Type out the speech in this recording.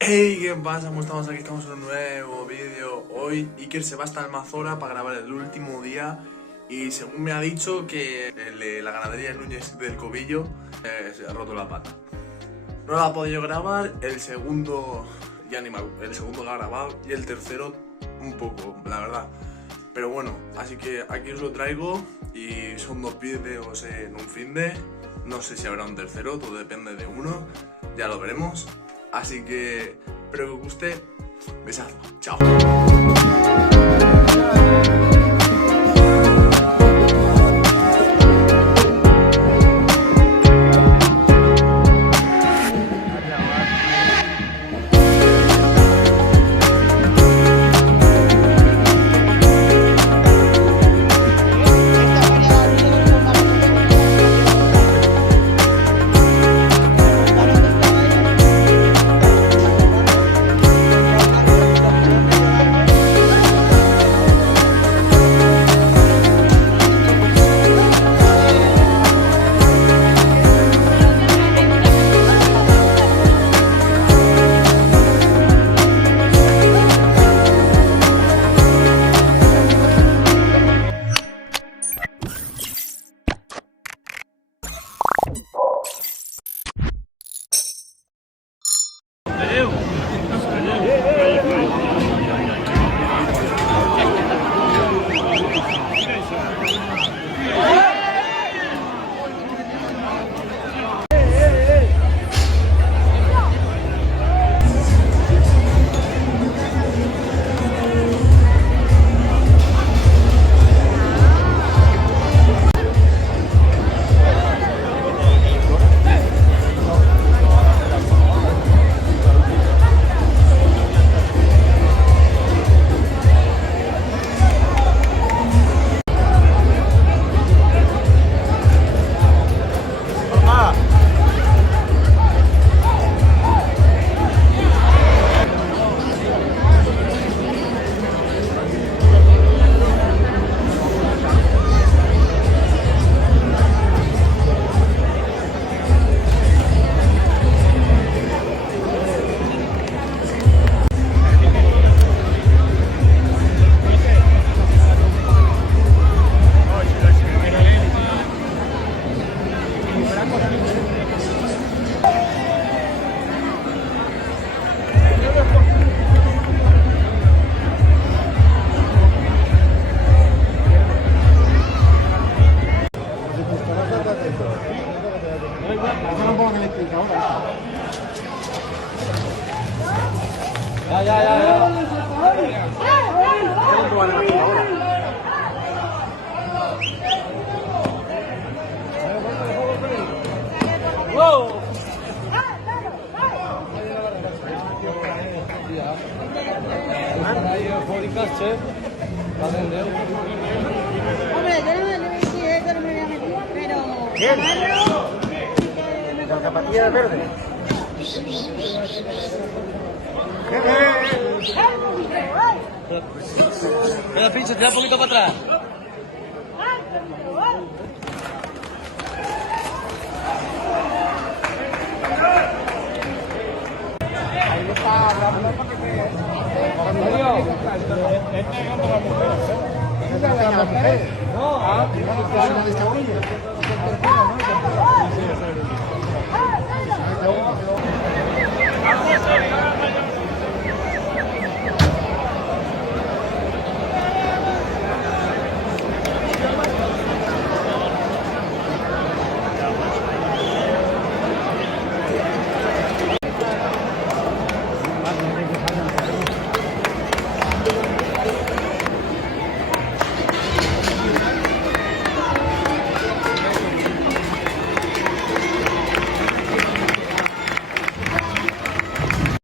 Hey, ¿qué pasa? ¿Cómo estamos? Aquí estamos en un nuevo vídeo. Hoy Iker se va hasta Almazora para grabar el último día. Y según me ha dicho que la ganadería de Núñez del Cobillo se ha roto la pata. No la ha podido grabar, el segundo el segundo lo ha grabado y el tercero un poco, la verdad. Pero bueno, así que aquí os lo traigo y son 2 vídeos en un finde. No sé si habrá un tercero, todo depende de uno, ya lo veremos. Así que espero que os guste. Besazo, chao. ¿Quién? La zapatilla verde. Espera, pinche, tira un poquito para atrás. Ahí está hablando para que no,